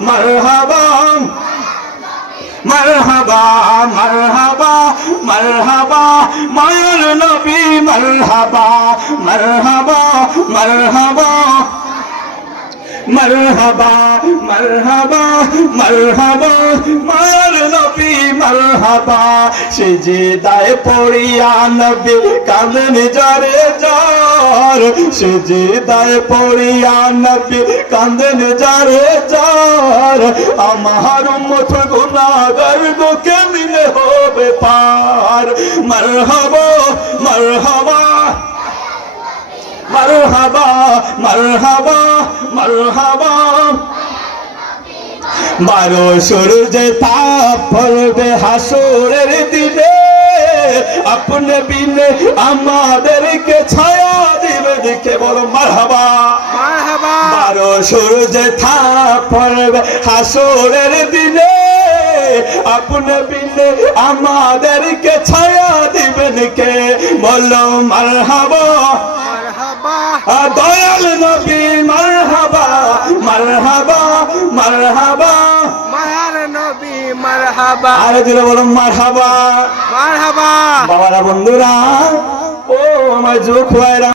মারহাবা মারহাবা মারহাবা মারহাবা, মায়ের নবী, মারহাবা মারহাবা মারহাবা মারহাবা মারহাবা মারহাবা, মায়ের নবী, মারহাবা, সে যে দায় পড়িয়া নবী কাঁদন জরে জ্বর সে যে দায় পড়িয়া নবী কাঁদন জরে জ্বর আমার মত গুনাগার গো কেমনে হবে পার। মারহাবা মারহাবা মারহাবা মারহাবা মারহাবা। বারো সূর্যে তাপ পড়বে, হাসুরের দিনে। আপনি বিনে আমাদেরকে ছায়া দেখে বলো মারহাবা। বারো সূর্যে তাপ পড়বে হাসুরের দিনে। আপনি বিনে আমাদেরকে ছায়া দিবেন কে? বলো মারহাবা। দয়াল নবী মারহাবা মারহাবা মারহাবা। আরে দিলে বলো মারহাবা। মারহাবা। বাবারা বন্ধুরা ও আমার যুগ ভাইরা।